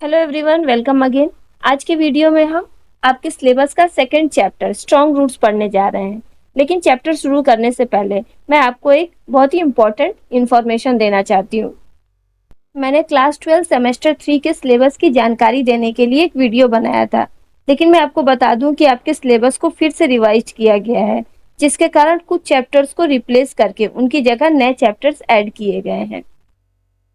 Hello everyone, welcome again. आज के video में हम आपके सिलेबस का सेकंड चैप्टर स्ट्रॉन्ग रूट्स पढ़ने जा रहे हैं। लेकिन चैप्टर शुरू करने से पहले मैं आपको एक बहुत ही इम्पोर्टेंट इन्फॉर्मेशन देना चाहती हूँ। मैंने क्लास 12 सेमेस्टर 3 के सिलेबस की जानकारी देने के लिए एक वीडियो बनाया था, लेकिन मैं आपको बता दूं कि आपके सिलेबस को फिर से रिवाइज किया गया है, जिसके कारण कुछ चैप्टर्स को रिप्लेस करके उनकी जगह नए चैप्टर्स ऐड किए गए हैं।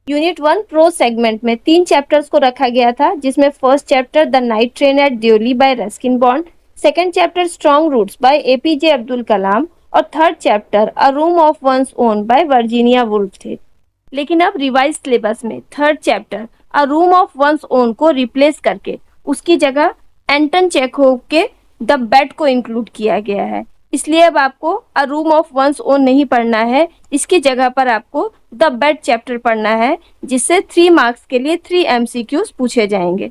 यूनिट 1 प्रो सेगमेंट में 3 चैप्टर्स को रखा गया था, जिसमें first chapter the night train at Deoli by Ruskin Bond, second chapter strong roots by APJ Abdul Kalam और third chapter a room of one's own by Virginia Woolf थे। लेकिन अब रिवाइज सिलेबस में third chapter a room of one's own को replace करके उसकी जगह Anton Chekhov के द बेड को इंक्लूड किया गया है। इसलिए अब आपको a room of one's own नहीं पढ़ना है, इसकी जगह पर आपको द बेड चैप्टर पढ़ना है, जिससे 3 मार्क्स के लिए 3 एमसीक्यूज पूछे जाएंगे।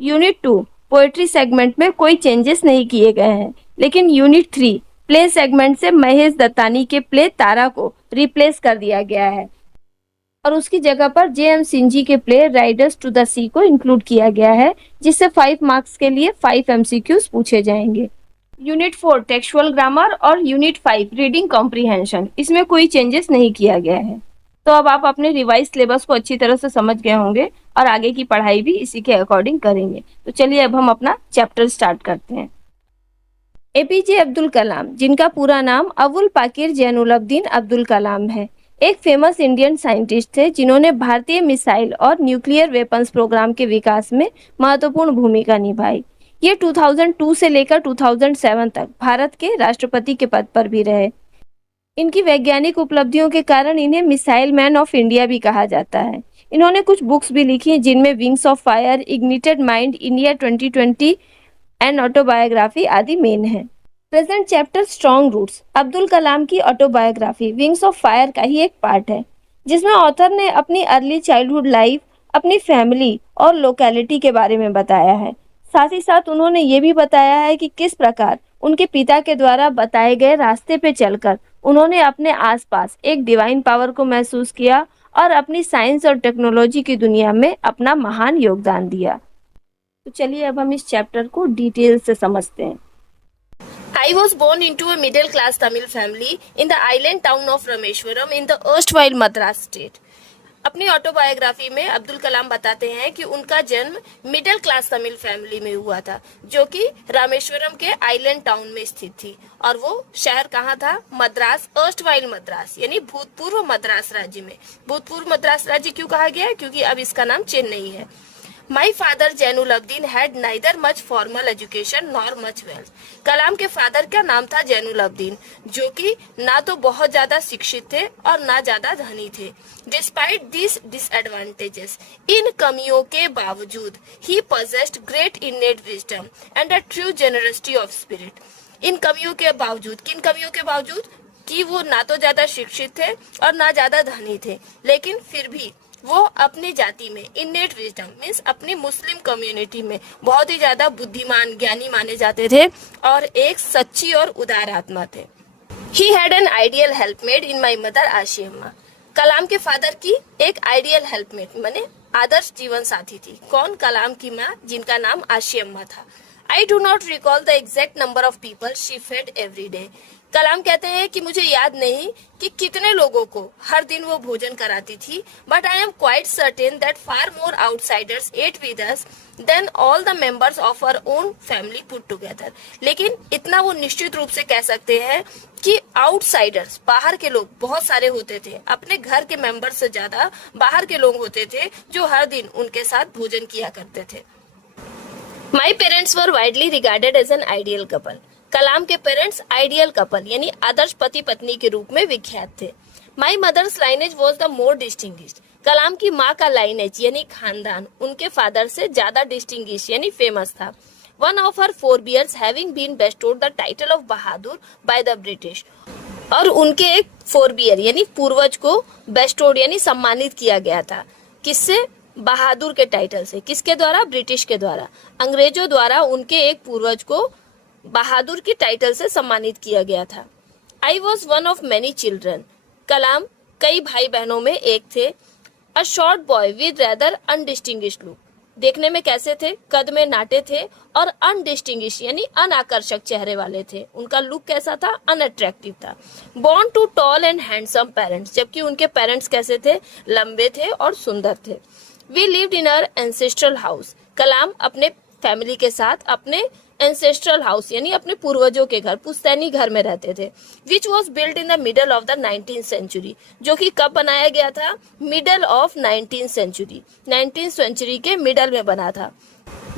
यूनिट 2 पोएट्री सेगमेंट में कोई चेंजेस नहीं किए गए हैं, लेकिन यूनिट 3 प्ले सेगमेंट से महेश दत्तानी के प्ले तारा को रिप्लेस कर दिया गया है और उसकी जगह पर जे.एम. सिंजी के प्ले राइडर्स टू द सी को इंक्लूड किया गया है, जिससे 5 मार्क्स के लिए 5 एमसीक्यूज पूछे जाएंगे। यूनिट 4 टेक्सचुअल ग्रामर और यूनिट 5 रीडिंग कॉम्प्रिहेंशन, इसमें कोई चेंजेस नहीं किया गया है। तो अब आप अपने रिवाइज सिलेबस को अच्छी तरह से समझ गए होंगे और आगे की पढ़ाई भी इसी के अकॉर्डिंग करेंगे। तो चलिए अब हम अपना चैप्टर स्टार्ट करते हैं। एपीजे अब्दुल कलाम, जिनका पूरा नाम अबुल पाकिर जैनुलब्दीन अब्दुल कलाम है, एक फेमस इंडियन साइंटिस्ट थे जिन्होंने भारतीय मिसाइल और न्यूक्लियर वेपन्स प्रोग्राम के विकास में महत्वपूर्ण भूमिका निभाई। ये 2002 से लेकर 2007 तक भारत के राष्ट्रपति के पद पर भी रहे। इनकी वैज्ञानिक उपलब्धियों के कारण इन्हें मिसाइल मैन ऑफ इंडिया भी कहा जाता है। इन्होंने कुछ बुक्स भी लिखी, जिनमें wings of fire, ignited mind, India 2020 and autobiography आदि मेन है। Present chapter strong roots Abdul Kalam की ऑटोबायोग्राफी विंग्स ऑफ फायर का ही एक पार्ट है, जिसमें ऑथर ने अपनी अर्ली चाइल्डहुड लाइफ, अपनी फैमिली और लोकेलिटी के बारे में बताया है। साथ ही साथ उन्होंने ये भी बताया है कि किस प्रकार उनके पिता के द्वारा बताए गए रास्ते पे चलकर उन्होंने अपने आसपास एक डिवाइन पावर को महसूस किया और अपनी साइंस और टेक्नोलॉजी की दुनिया में अपना महान योगदान दिया। तो चलिए अब हम इस चैप्टर को डिटेल से समझते हैं। I was born into a middle class Tamil family in the island town of Rameshwaram in the erstwhile Madras state. अपनी ऑटोबायोग्राफी में अब्दुल कलाम बताते हैं कि उनका जन्म मिडिल क्लास तमिल फैमिली में हुआ था, जो कि रामेश्वरम के आइलैंड टाउन में स्थित थी। और वो शहर कहाँ था? मद्रास, अर्स्टवाइल मद्रास, यानी भूतपूर्व मद्रास राज्य में। भूतपूर्व मद्रास राज्य क्यों कहा गया है? क्योंकि अब इसका नाम चेन्नई है। My father Jainulabdeen had neither much formal education nor much wealth. Kalam के फादर का नाम था जैनुलब्दीन, जो कि ना तो बहुत ज्यादा शिक्षित थे और ना ज्यादा धनी थे। डिस्पाइट दिस डिसएडवांटेजेस, इन कमियों के बावजूद, he possessed great innate wisdom and a true generosity of spirit. इन कमियों के बावजूद, किन कमियों के बावजूद? कि वो ना तो ज्यादा शिक्षित थे और ना ज्यादा धनी थे, लेकिन फिर भी वो अपनी जाति में इन्नेट विजडम मीन्स अपनी मुस्लिम कम्युनिटी में बहुत ही ज्यादा बुद्धिमान, ज्ञानी माने जाते थे और एक सच्ची और उदार आत्मा थे। He had an ideal helpmate in my mother Ashi Amma. कलाम के फादर की एक आइडियल हेल्पमेट माने आदर्श जीवन साथी थी। कौन? कलाम की माँ, जिनका नाम आशी अम्मा था। I do not recall the exact number of people she fed every day. Kalam कहते हैं कि मुझे याद नहीं कि कितने लोगों को हर दिन वो भोजन कराती थी, but I am quite certain that far more outsiders ate with us than all the members of our own family put together. लेकिन इतना वो निश्चित रूप से कह सकते हैं कि आउटसाइडर्स, बाहर के लोग बहुत सारे होते थे। अपने घर के मेंबर से ज्यादा बाहर के लोग होते थे जो हर दिन उनके साथ भोजन किया करते थे। My parents were widely regarded as an ideal couple. Kalam के पेरेंट्स आइडियल कपल यानी आदर्श पति पत्नी के रूप में विख्यात थे। My mother's lineage was the more distinguished. Kalam की माँ का लाइनेज यानी खानदान उनके फादर से ज्यादा डिस्टिंग्विश यानी फेमस था। One of her forebears having been bestowed the title of Bahadur by the British. और उनके एक फोरबियर यानी पूर्वज को बेस्टोड यानी सम्मानित किया गया था। किससे? बहादुर के टाइटल से। किसके द्वारा? ब्रिटिश के द्वारा। अंग्रेजों द्वारा उनके एक पूर्वज को बहादुर की टाइटल से सम्मानित किया गया था। I was one of many children. Kalam कई भाई बहनों में एक थे। A short boy with rather undistinguished look. देखने में कैसे थे? कद में नाटे थे और अनडिस्टिंग्विश यानी अनाकर्षक चेहरे वाले थे। उनका लुक कैसा था? अनअट्रैक्टिव था। Born to tall and handsome parents, जबकि उनके पेरेंट्स कैसे थे? लंबे थे और सुंदर थे। We lived in our ancestral house, Kalam अपने फैमिली के साथ अपने एंसेस्ट्रल हाउस यानी अपने पूर्वजों के घर, पुश्तैनी घर में रहते थे। Which was built in the middle of the 19th century, जो कि कब बनाया गया था? Middle of 19th century, 19th century के मिडल में बना था।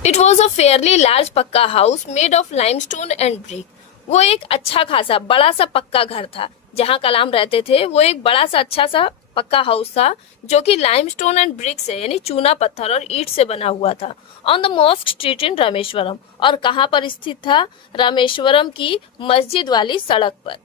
It was a fairly large pucca house made of limestone and brick, वो एक अच्छा खासा बड़ा सा पक्का घर था। जहाँ कलाम रहते थे वो एक बड़ा सा अच्छा सा पक्का हाउस था जो कि लाइमस्टोन एंड ब्रिक से यानी चूना पत्थर और ईंट से बना हुआ था। On the mosque street in Rameswaram, और कहाँ पर स्थित था? रामेश्वरम की मस्जिद वाली सड़क पर।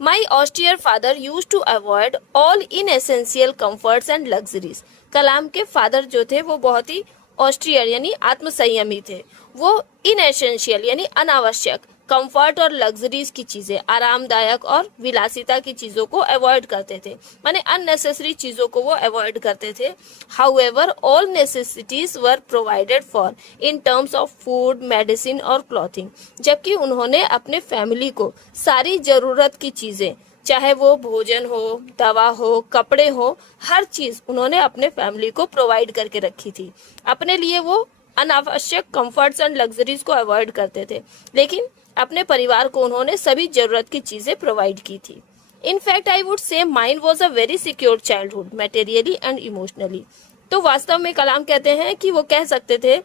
My austere father used to avoid all inessential comforts and luxuries, Kalam के फादर जो थे वो बहुत ही ऑस्ट्रियर यानी आत्मसंयमी थे। वो इनएसेंशियल यानी अनावश्यक, कंफर्ट और लग्जरीज की चीजें, आरामदायक और विलासिता की चीजों को अवॉइड करते थे, माने अननेसेसरी चीजों को वो अवॉइड करते थे। However all necessities were provided for in terms of food, medicine और क्लॉथिंग, जबकि उन्होंने अपने फैमिली को सारी जरूरत की चीजें, चाहे वो भोजन हो, दवा हो, कपड़े हो, हर चीज उन्होंने अपने फैमिली को प्रोवाइड करके रखी थी। अपने लिए वो अनावश्यक कंफर्ट्स एंड लग्जरीज को अवॉइड करते थे, लेकिन अपने परिवार को उन्होंने सभी जरूरत की चीजें प्रोवाइड की थी। In fact I would say mine was a very secure childhood materially and emotionally, तो वास्तव में कलाम कहते हैं कि वो कह सकते थे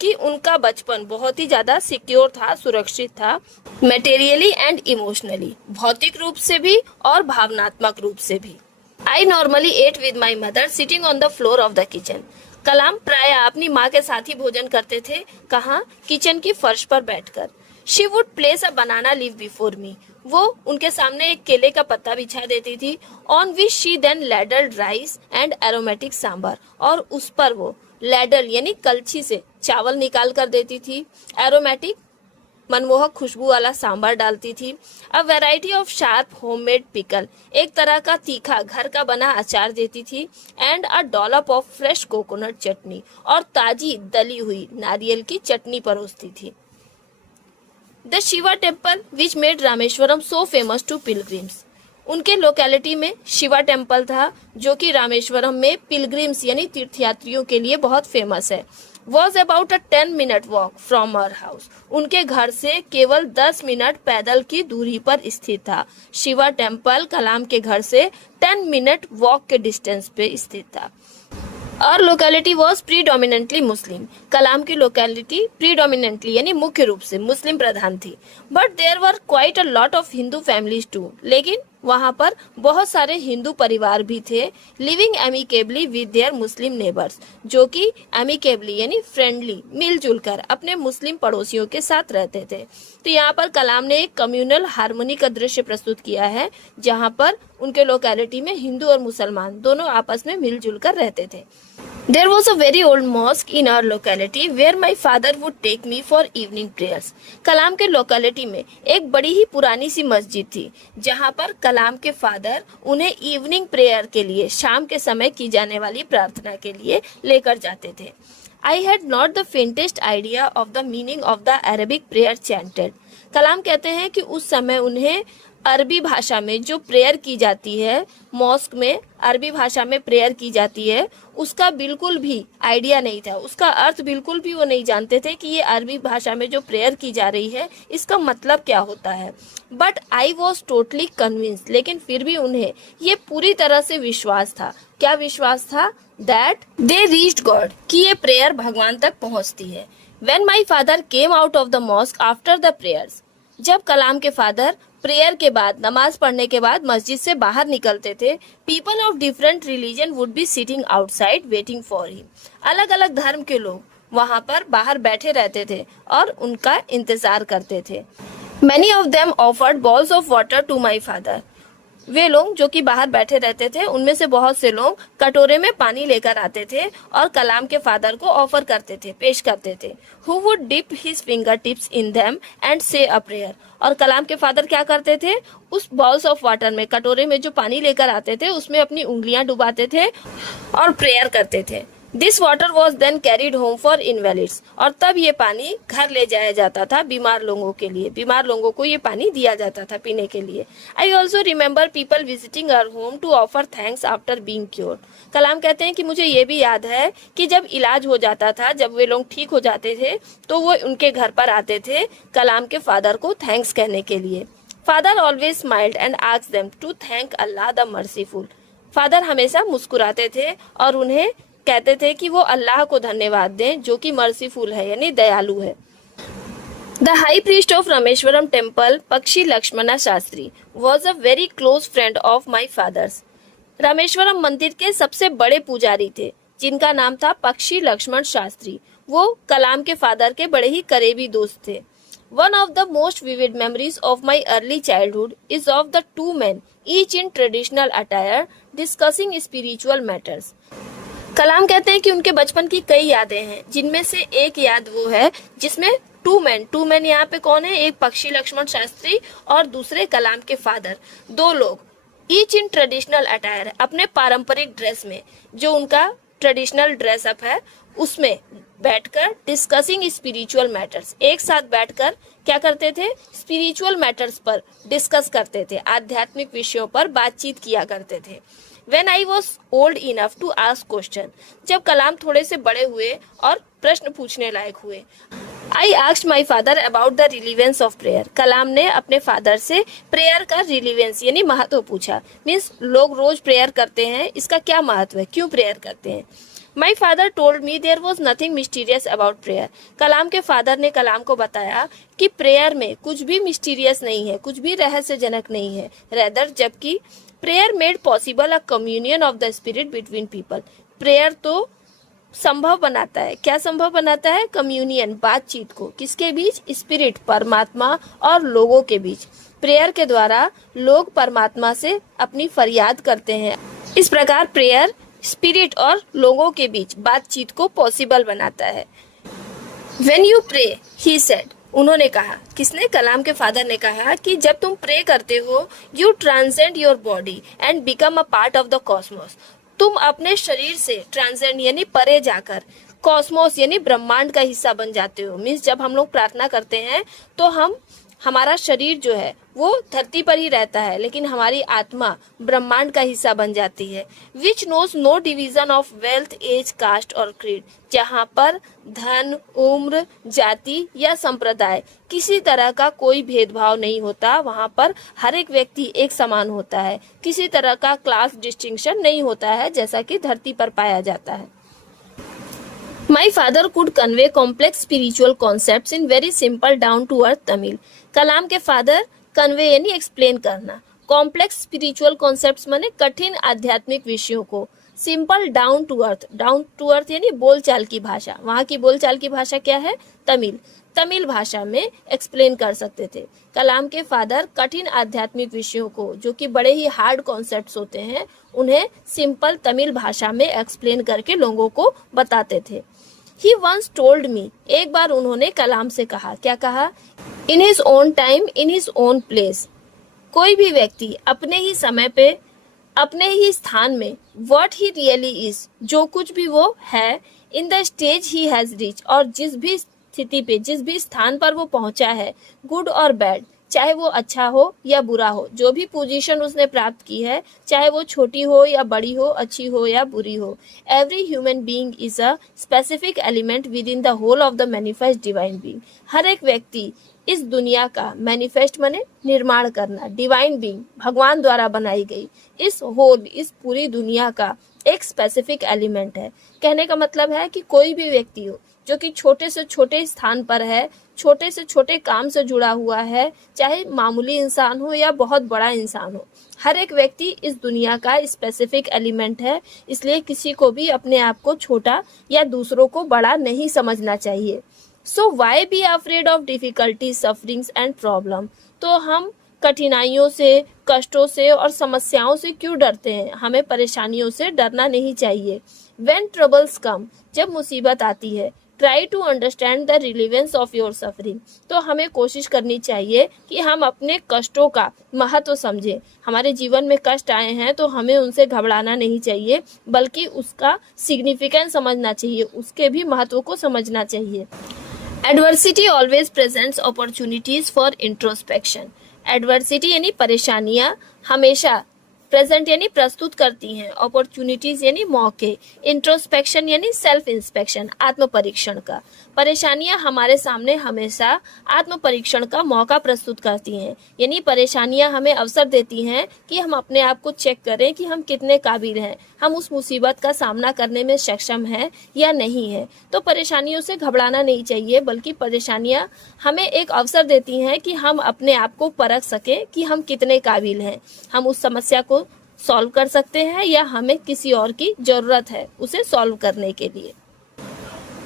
कि उनका बचपन बहुत ही ज्यादा सिक्योर था, सुरक्षित था, मटेरियली एंड इमोशनली, भौतिक रूप से भी और भावनात्मक रूप से भी। I normally ate with my mother sitting on the floor of the kitchen, Kalam प्राय अपनी माँ के साथ ही भोजन करते थे। कहाँ? किचन की फर्श पर बैठकर। She would place a banana leave before me, वो उनके सामने एक केले का पत्ता बिछा देती थी। On which she then ladled rice and aromatic sambar, और उस पर वो लैडल यानी कलछी से चावल निकाल कर देती थी। एरोमेटिक मनमोहक खुशबू वाला सांबर डालती थी। A variety of sharp homemade pickle, एक तरह का तीखा घर का बना अचार देती थी। And a dollop of fresh coconut chutney, और ताजी दली हुई नारियल की चटनी परोसती थी। The Shiva temple which made Rameswaram so famous to pilgrims, उनके लोकेलिटी में शिवा टेम्पल था जो कि रामेश्वरम में पिलग्रिम्स यानी तीर्थयात्रियों के लिए बहुत फेमस है। Was about a 10-minute walk from our house, उनके घर से केवल 10 मिनट पैदल की दूरी पर स्थित था। शिवा टेम्पल कलाम के घर से 10 मिनट वॉक के डिस्टेंस पे स्थित था। और लोकेलिटी वॉज प्रीडोमिनेंटली मुस्लिम, कलाम की लोकेलिटी प्रीडोमिनेंटली यानी मुख्य रूप से मुस्लिम प्रधान थी। But there were quite a lot of Hindu families too, लेकिन वहाँ पर बहुत सारे हिंदू परिवार भी थे। Living amicably with their Muslim neighbours, जो कि एमिकेबली यानी फ्रेंडली, मिलजुल कर अपने मुस्लिम पड़ोसियों के साथ रहते थे। तो यहाँ पर कलाम ने एक कम्युनल हार्मोनी का दृश्य प्रस्तुत किया है, जहाँ पर उनके लोकेलिटी में हिंदू और मुसलमान दोनों आपस में मिलजुल कर रहते थे। There was a very old mosque in our locality where my father would take me for evening prayers. कलाम के लोकेलिटी में एक बड़ी ही पुरानी सी मस्जिद थी जहाँ पर कलाम के फादर उन्हें इवनिंग प्रेयर के लिए, शाम के समय की जाने वाली प्रार्थना के लिए लेकर जाते थे। I had not the faintest idea of the meaning of the Arabic prayer chanted. कलाम कहते हैं कि उस समय उन्हें अरबी भाषा में जो प्रेयर की जाती है, मॉस्क में अरबी भाषा में प्रेयर की जाती है, उसका बिल्कुल भी आइडिया नहीं था, उसका अर्थ बिल्कुल भी वो नहीं जानते थे कि ये अरबी भाषा में जो प्रेयर की जा रही है इसका मतलब क्या होता है। But I was totally convinced, लेकिन फिर भी उन्हें ये पूरी तरह से विश्वास था। क्या विश्वास था? दैट दे रीच्ड गॉड, कि ये प्रेयर भगवान तक पहुंचती है। When my father came out of the mosque after the prayers, जब कलाम के फादर प्रेयर के बाद, नमाज पढ़ने के बाद मस्जिद से बाहर निकलते थे, people of different religion would be sitting outside waiting for him, अलग अलग धर्म के लोग वहाँ पर बाहर बैठे रहते थे और उनका इंतजार करते थे। Many of them offered bowls of water to my father, वे लोग जो कि बाहर बैठे रहते थे उनमें से बहुत से लोग कटोरे में पानी लेकर आते थे और कलाम के फादर को ऑफर करते थे, पेश करते थे। Who would dip his fingertips in them and say a prayer, और कलाम के फादर क्या करते थे? उस बॉल्स ऑफ वाटर में, कटोरे में जो पानी लेकर आते थे उसमें अपनी उंगलियां डुबाते थे और प्रेयर करते थे। This water was then carried home for invalids, और तब ये पानी घर ले जाया जाता था बीमार लोगों के लिए, बीमार लोगों को ये पानी दिया जाता था पीने के लिए। I also remember people visiting our home to offer thanks after being cured. Kalam कहते हैं कि मुझे ये भी याद है कि जब इलाज हो जाता था, जब वे लोग ठीक हो जाते थे, तो वो उनके घर पर आते थे कलाम के फादर को थैंक्स कहने के लिए। Father always smiled and asked them to thank Allah the merciful. फादर हमेशा मुस्कुराते थे और उन्हें कहते थे कि वो अल्लाह को धन्यवाद दें जो कि मर्सीफुल है, यानी दयालु है। The high priest of Rameswaram temple, Pakshi Lakshmana Sastri, was a very close friend of my father's. Rameswaram मंदिर के सबसे बड़े पुजारी थे जिनका नाम था पक्षी लक्ष्मण शास्त्री। वो कलाम के फादर के बड़े ही करीबी दोस्त थे। One of the most vivid memories of my early childhood is of the two men, each in traditional attire, discussing spiritual matters. कलाम कहते हैं कि उनके बचपन की कई यादें हैं, जिनमें से एक याद वो है जिसमें टू मैन यहाँ पे कौन है, एक पक्षी लक्ष्मण शास्त्री और दूसरे कलाम के फादर, दो लोग, ईच इन ट्रेडिशनल अटायर, अपने पारंपरिक ड्रेस में, जो उनका ट्रेडिशनल ड्रेसअप है उसमें बैठकर डिस्कसिंग स्पिरिचुअल मैटर्स, एक साथ बैठकर क्या करते थे, स्पिरिचुअल मैटर्स पर डिस्कस करते थे, आध्यात्मिक विषयों पर बातचीत किया करते थे। When I was old enough to ask question, जब कलाम थोड़े से बड़े हुए और प्रश्न पूछने लायक हुए, I asked my father about the relevance of prayer. कलाम ने अपने फादर से प्रेयर का रिलीवेंस यानी महत्व पूछा। मीन्स लोग रोज प्रेयर करते हैं, इसका क्या महत्व है, क्यों प्रेयर करते हैं। My father told me there was nothing mysterious about prayer. कलाम के फादर ने कलाम को बताया कि प्रेयर में कुछ भी मिस्टीरियस नहीं है, कुछ भी रहस्यजनक नहीं है। Rather, जबकि prayer made possible a communion of the spirit between people. Prayer तो संभव बनाता है, क्या संभव बनाता है, कम्युनियन, बातचीत को, किसके बीच, स्पिरिट, परमात्मा और लोगों के बीच। प्रेयर के द्वारा लोग परमात्मा से अपनी फरियाद करते हैं। इस प्रकार प्रेयर स्पिरिट और लोगों के बीच बातचीत को पॉसिबल बनाता है। When you pray, he said, उन्होंने कहा, किसने, कलाम के फादर ने कहा कि जब तुम प्रे करते हो, you transcend your body and become a part of the Cosmos. तुम अपने शरीर से ट्रांसेंड यानी परे जाकर कॉस्मोस यानी ब्रह्मांड का हिस्सा बन जाते हो। मीन्स जब हम लोग प्रार्थना करते हैं तो हमारा शरीर जो है वो धरती पर ही रहता है, लेकिन हमारी आत्मा ब्रह्मांड का हिस्सा बन जाती है। Which knows no division of wealth, age, caste और क्रीड, जहाँ पर धन, उम्र, जाति या संप्रदाय, किसी तरह का कोई भेदभाव नहीं होता। वहाँ पर हर एक व्यक्ति एक समान होता है, किसी तरह का क्लास डिस्टिंक्शन नहीं होता है जैसा कि धरती पर पाया जाता है। My father could convey complex spiritual concepts in very simple down to earth Tamil. कलाम के फादर कन्वे यानी एक्सप्लेन करना, कॉम्प्लेक्स स्पिरिचुअल कॉन्सेप्ट्स माने कठिन आध्यात्मिक विषयों को, सिंपल डाउन टू अर्थ यानी बोलचाल की भाषा, वहाँ की बोलचाल की भाषा क्या है, तमिल भाषा में एक्सप्लेन कर सकते थे। कलाम के फादर कठिन आध्यात्मिक विषयों को, जो कि बड़े ही हार्ड कॉन्सेप्ट्स होते हैं, उन्हें सिंपल तमिल भाषा में एक्सप्लेन करके लोगों को बताते थे। He once told me, एक बार उन्होंने कलाम से कहा, क्या कहा, in his own time, in his own place, कोई भी व्यक्ति अपने ही समय पे, अपने ही स्थान में, what he really is, जो कुछ भी वो है, in the stage he has reached, और जिस भी स्थिति पे, जिस भी स्थान पर वो पहुंचा है, गुड और बैड, चाहे वो अच्छा हो या बुरा हो, जो भी पोजीशन उसने प्राप्त की है, चाहे वो छोटी हो या बड़ी हो, अच्छी हो या बुरी हो, every human being is a specific element within the whole of the manifest divine being. हर एक व्यक्ति इस दुनिया का, मैनिफेस्ट माने निर्माण करना, डिवाइन बीइंग भगवान द्वारा बनाई गई, इस होल, इस पूरी दुनिया का एक स्पेसिफिक एलिमेंट है। कहने का मतलब है कि कोई भी व्यक्ति हो जो कि छोटे से छोटे स्थान पर है, छोटे से छोटे काम से जुड़ा हुआ है, चाहे मामूली इंसान हो या बहुत बड़ा इंसान हो, हर एक व्यक्ति इस दुनिया का स्पेसिफिक एलिमेंट है। इसलिए किसी को भी अपने आप को छोटा या दूसरों को बड़ा नहीं समझना चाहिए। So why be afraid of difficulties, sufferings and problem. तो हम कठिनाइयों से, कष्टों से और समस्याओं से क्यों डरते हैं, हमें परेशानियों से डरना नहीं चाहिए। When troubles come, जब मुसीबत आती है, try to understand the relevance of your suffering. तो हमें कोशिश करनी चाहिए कि हम अपने कष्टों का महत्व समझें। हमारे जीवन में कष्ट आए हैं तो हमें उनसे घबराना नहीं चाहिए, बल्कि उसका सिग्निफिकेंस समझना चाहिए, उसके भी महत्व को समझना चाहिए। Adversity always presents opportunities for introspection. Adversity यानी परेशानियां हमेशा प्रेजेंट यानी प्रस्तुत करती हैं, अपॉर्चुनिटीज यानी मौके, इंट्रोस्पेक्शन यानी सेल्फ इंस्पेक्शन, आत्म परीक्षण का। परेशानियां हमारे सामने हमेशा आत्म परीक्षण का मौका प्रस्तुत करती हैं, यानी परेशानियां हमें अवसर देती हैं कि हम अपने आप को चेक करें कि हम कितने काबिल हैं, हम उस मुसीबत का सामना करने में सक्षम हैं या नहीं है। तो परेशानियों से घबराना नहीं चाहिए, बल्कि परेशानियां हमें एक अवसर देती हैं कि हम अपने आप को परख सकें कि हम कितने काबिल हैं, हम उस समस्या को सॉल्व कर सकते हैं या हमें किसी और की जरूरत है उसे सॉल्व करने के लिए।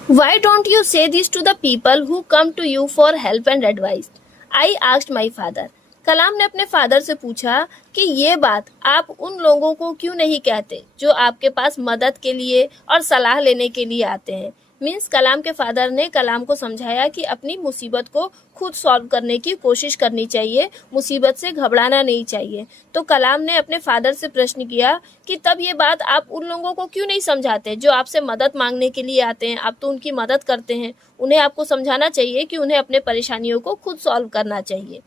Why don't you say this to the people who come to you for help and advice? I asked my father. कलाम ने अपने फादर से पूछा कि ये बात आप उन लोगों को क्यों नहीं कहते जो आपके पास मदद के लिए और सलाह लेने के लिए आते हैं। मीन्स कलाम के फादर ने कलाम को समझाया कि अपनी मुसीबत को खुद सॉल्व करने की कोशिश करनी चाहिए, मुसीबत से घबराना नहीं चाहिए। तो कलाम ने अपने फादर से प्रश्न किया कि तब ये बात आप उन लोगों को क्यों नहीं समझाते जो आपसे मदद मांगने के लिए आते हैं, आप तो उनकी मदद करते हैं, उन्हें आपको समझाना चाहिए कि उन्हें अपने परेशानियों को खुद सॉल्व करना चाहिए।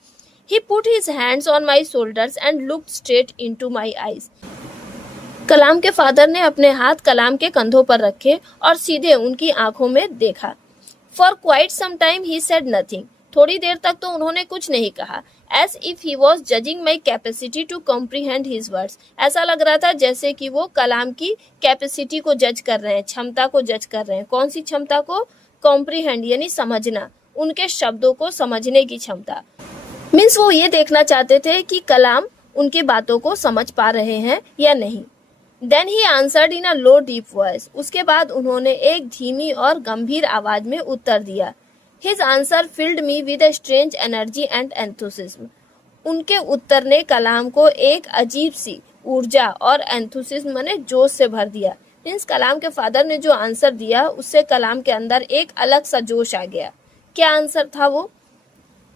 He put his hands on my shoulders and looked straight into my eyes. कलाम के फादर ने अपने हाथ कलाम के कंधों पर रखे और सीधे उनकी आंखों में देखा। For quite some time he said nothing. थोड़ी देर तक तो उन्होंने कुछ नहीं कहा। As if he was judging my capacity to comprehend his words. ऐसा लग रहा था जैसे कि वो कलाम की कैपेसिटी को जज कर रहे हैं, क्षमता को जज कर रहे हैं। कौन सी क्षमता को? कॉम्प्रीहेंड यानी समझना, उनके शब्दों को समझने की क्षमता। मीन्स वो ये देखना चाहते थे कि कलाम उनकी बातों को समझ पा रहे हैं या नहीं। Then he answered in a low deep voice. उसके बाद उन्होंने एक धीमी और गंभीर आवाज में उत्तर दिया। His answer filled me with a strange energy and enthusiasm. उनके उत्तर ने कलाम को एक अजीब सी ऊर्जा और एंथुसिज्म माने जोश से भर दिया। मीन्स कलाम के फादर ने जो आंसर दिया उससे कलाम के अंदर एक अलग सा जोश आ गया। क्या आंसर था वो?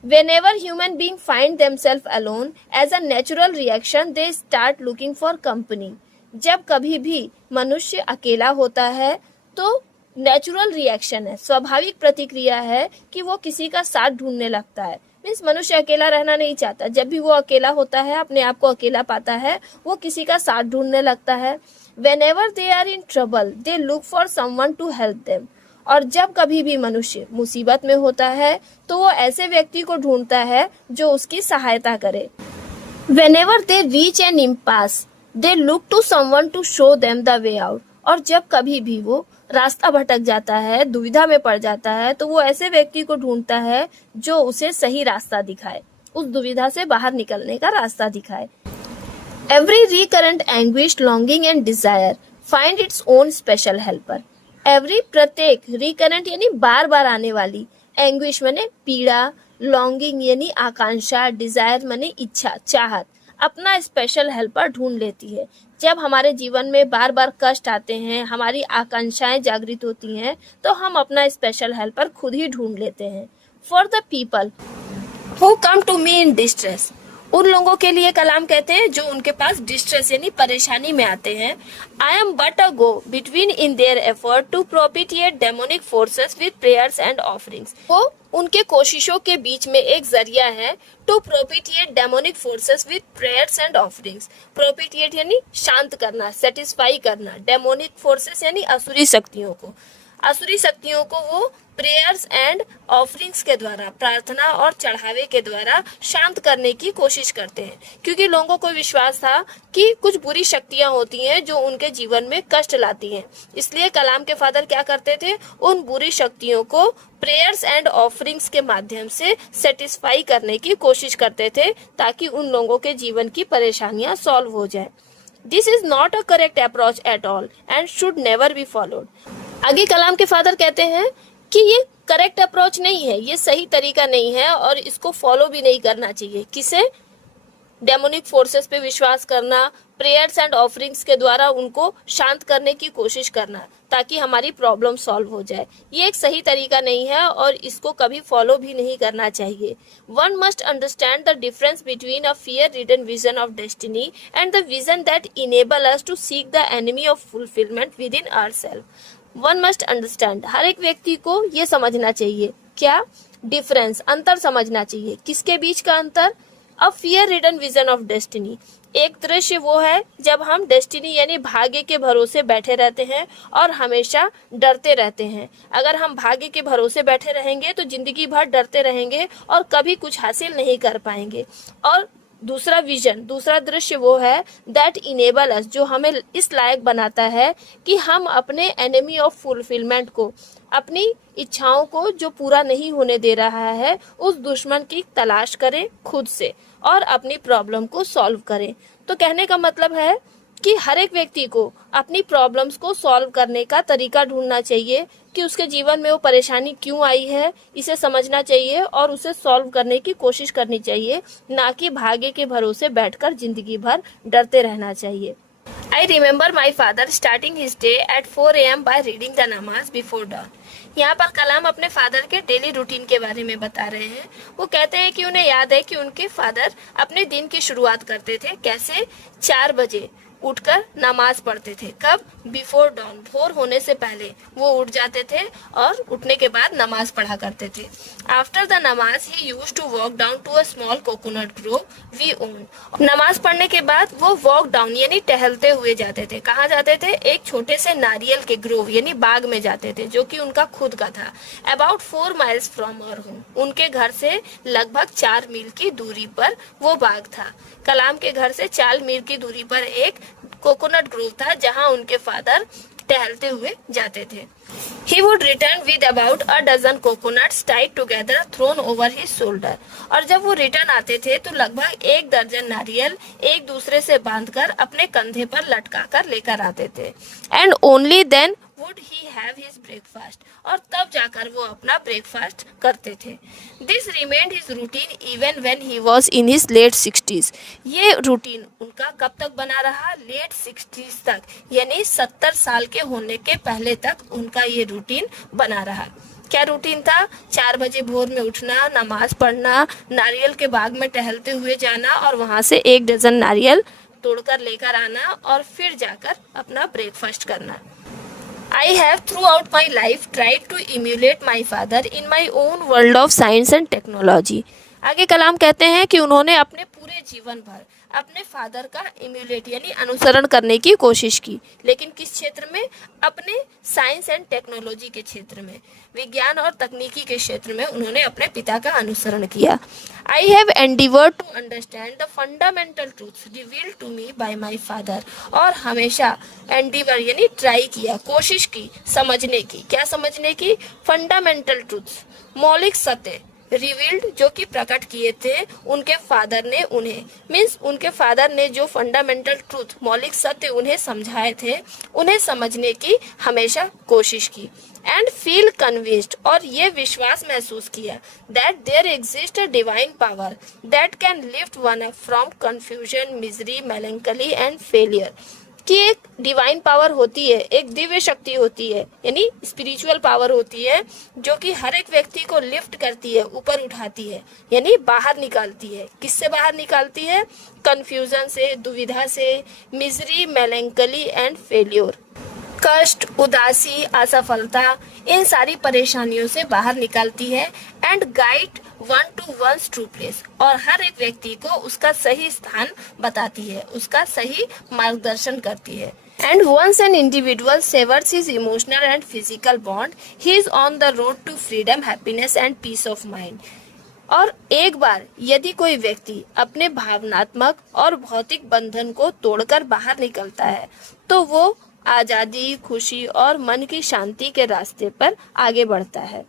Whenever human beings find themselves alone, as a natural reaction, they start looking for company. जब कभी भी मनुष्य अकेला होता है तो नेचुरल रिएक्शन है, स्वाभाविक प्रतिक्रिया है कि वो किसी का साथ ढूंढने लगता है। मीन्स मनुष्य अकेला रहना नहीं चाहता, जब भी वो अकेला होता है, अपने आप को अकेला पाता है, वो किसी का साथ ढूंढने लगता है। Whenever they are in trouble, they look for someone to help them. और जब कभी भी मनुष्य मुसीबत में होता है तो वो ऐसे व्यक्ति को ढूंढता है जो उसकी सहायता करे। Whenever they reach an impasse, they look to someone to show them the way out. और जब कभी भी वो रास्ता भटक जाता है, दुविधा में पड़ जाता है, तो वो ऐसे व्यक्ति को ढूंढता है जो उसे सही रास्ता दिखाए, उस दुविधा से बाहर निकलने का रास्ता दिखाए। Every recurrent anguish, longing and desire find its own special helper. Every प्रत्येक, रिकरेंट यानी बार बार आने वाली, एंग्विश माने पीड़ा, लॉन्गिंग यानी आकांक्षा, डिजायर माने इच्छा, चाहत, अपना स्पेशल हेल्पर ढूंढ लेती है। जब हमारे जीवन में बार बार कष्ट आते हैं, हमारी आकांक्षाएं जागृत होती हैं, तो हम अपना स्पेशल हेल्पर खुद ही ढूंढ लेते हैं। For the people who come to me in distress, उन लोगों के लिए कलाम कहते हैं जो उनके पास डिस्ट्रेस यानी परेशानी में आते हैं। I am but a go between in their effort to propitiate demonic forces with prayers and offerings. वो उनके कोशिशों के बीच में एक जरिया है to propitiate demonic forces with prayers and offerings. Propitiate यानी शांत करना, सेटिस्फाई करना, डेमोनिक फोर्सेस यानी असुरी शक्तियों को, असुरी शक्तियों को वो प्रेयर्स एंड ऑफरिंग्स के द्वारा, प्रार्थना और चढ़ावे के द्वारा शांत करने की कोशिश करते हैं। क्योंकि लोगों को विश्वास था कि कुछ बुरी शक्तियां होती हैं जो उनके जीवन में कष्ट लाती हैं, इसलिए कलाम के फादर क्या करते थे, उन बुरी शक्तियों को प्रेयर्स एंड ऑफरिंग्स के माध्यम से सेटिस्फाई करने की कोशिश करते थे ताकि उन लोगों के जीवन की परेशानियां सॉल्व हो जाए। This is not a correct approach at all and should never be followed. आगे कलाम के फादर कहते हैं कि ये करेक्ट अप्रोच नहीं है, ये सही तरीका नहीं है और इसको फॉलो भी नहीं करना चाहिए। किसे? डेमोनिक फोर्सेस पे विश्वास करना, प्रेयर्स एंड ऑफरिंग्स के द्वारा उनको शांत करने की कोशिश करना ताकि हमारी प्रॉब्लम सॉल्व हो जाए, ये एक सही तरीका नहीं है और इसको कभी फॉलो भी नहीं करना चाहिए। One must understand the difference between a fear ridden vision of destiny and the vision that enable us to seek the enemy of fulfilment within ourselves. One must understand, हर एक व्यक्ति को ये समझना चाहिए, क्या डिफरेंस, अंतर समझना चाहिए। किसके बीच का अंतर? अ fear ridden vision of destiny, एक दृश्य वो है जब हम डेस्टिनी यानी भाग्य के भरोसे बैठे रहते हैं और हमेशा डरते रहते हैं। अगर हम भाग्य के भरोसे बैठे रहेंगे तो जिंदगी भर डरते रहेंगे और कभी कुछ हासिल नहीं कर पाएंगे। और दूसरा विजन, दूसरा दृश्य वो है दैट इनेबल अस, जो हमें इस लायक बनाता है कि हम अपने एनिमी ऑफ फुलफिलमेंट को, अपनी इच्छाओं को जो पूरा नहीं होने दे रहा है, उस दुश्मन की तलाश करें खुद से और अपनी प्रॉब्लम को सॉल्व करें। तो कहने का मतलब है कि हर एक व्यक्ति को अपनी प्रॉब्लम्स को सॉल्व करने का तरीका ढूंढना चाहिए कि उसके जीवन में वो परेशानी क्यों आई है, इसे समझना चाहिए और उसे सॉल्व करने की कोशिश करनी चाहिए, ना कि भाग्य के भरोसे बैठकर जिंदगी भर डरते रहना चाहिए। I remember my father starting his day at 4 AM by reading the namaz before dawn। यहाँ पर कलाम अपने फादर के डेली रूटीन के बारे में बता रहे हैं। वो कहते हैं कि उन्हें याद है कि उनके फादर अपने दिन की शुरुआत करते थे कैसे, 4 बजे उठकर नमाज पढ़ते थे। कब? बिफोर डॉन, भोर होने से पहले वो उठ जाते थे और उठने के बाद नमाज पढ़ा करते थे। After the namaz he used to walk down to a small coconut grove we own. नमाज पढ़ने के बाद वो वॉक डाउन यानी टहलते हुए जाते थे। कहाँ जाते थे? एक छोटे से नारियल के ग्रोव यानी बाग में जाते थे जो कि उनका खुद का था। About 4 miles from our home, उनके घर से लगभग 4 मील की दूरी पर वो बाग था। कलाम के घर से 4 मील की दूरी पर एक कोकोनट ग्रोव था जहां उनके फादर टहलते हुए जाते थे। He would return with about a dozen coconuts tied together thrown over his shoulder। और जब वो रिटर्न आते थे तो लगभग 1 दर्जन नारियल एक दूसरे से बांधकर अपने कंधे पर लटकाकर लेकर आते थे। And only then would he have his breakfast। और तब जाकर वो अपना ब्रेकफास्ट करते थे। This remained his routine even when he was in his late 60s। ये रूटीन उनका कब तक बना रहा? लेट 60s तक, यानी 70 साल के होने के पहले तक उनका ये रूटीन बना रहा। क्या रूटीन था? 4 बजे भोर में उठना, नमाज पढ़ना, नारियल के बाग में टहलते हुए जाना और वहाँ से 1 डजन नारियल तोड़कर लेकर आना और फिर जाकर अपना ब्रेकफास्ट करना। I have throughout my life tried to emulate my father in my own world of science and technology। आगे कलाम कहते हैं कि उन्होंने अपने पूरे जीवन भर अपने फादर का इम्यूलेट यानी अनुसरण करने की कोशिश की, लेकिन किस क्षेत्र में? अपने साइंस एंड टेक्नोलॉजी के क्षेत्र में, विज्ञान और तकनीकी के क्षेत्र में उन्होंने अपने पिता का अनुसरण किया। I have endeavoured to understand the fundamental truths revealed to me by my father. और हमेशा एंडिवर यानी ट्राई किया, कोशिश की समझने की। क्या समझने की? फंडामेंटल ट्रूथ्स, मौलिक सत्य, रिवील्ड जो कि प्रकट किए थे उनके फादर ने उन्हें, मीन्स उनके फादर ने जो फंडामेंटल ट्रूथ, मौलिक सत्य उन्हें समझाए थे, उन्हें समझने की हमेशा कोशिश की। एंड फील कन्विंस्ड, और ये विश्वास महसूस किया that there exist a divine power that can lift one up from confusion, misery, melancholy and failure. कि एक डिवाइन पावर होती है, एक दिव्य शक्ति होती है यानी स्पिरिचुअल पावर होती है जो कि हर एक व्यक्ति को लिफ्ट करती है, ऊपर उठाती है यानी बाहर निकालती है। किससे बाहर निकालती है? कंफ्यूजन से, दुविधा से, मिजरी, मेलंकली एंड फेल्योर, कष्ट, उदासी, असफलता, इन सारी परेशानियों से बाहर निकालती है। And guide one to one's true place, और हर एक व्यक्ति को उसका सही स्थान बताती है, उसका सही मार्गदर्शन करती है। And once an individual severs his emotional and physical bond, he is on the road to freedom, happiness and peace of mind। और एक बार यदि कोई व्यक्ति अपने भावनात्मक और भौतिक बंधन को तोड़कर बाहर निकलता है तो वो आजादी, खुशी और मन की शांति के रास्ते पर आगे बढ़ता है।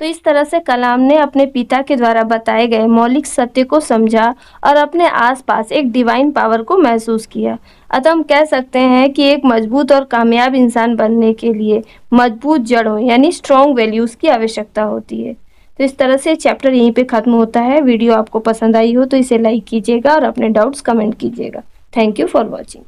तो इस तरह से कलाम ने अपने पिता के द्वारा बताए गए मौलिक सत्य को समझा और अपने आसपास एक डिवाइन पावर को महसूस किया। अतः हम कह सकते हैं कि एक मजबूत और कामयाब इंसान बनने के लिए मजबूत जड़ों यानी स्ट्रॉन्ग वैल्यूज़ की आवश्यकता होती है। तो इस तरह से चैप्टर यहीं पे खत्म होता है। वीडियो आपको पसंद आई हो तो इसे लाइक कीजिएगा और अपने डाउट्स कमेंट कीजिएगा। Thank you for watching.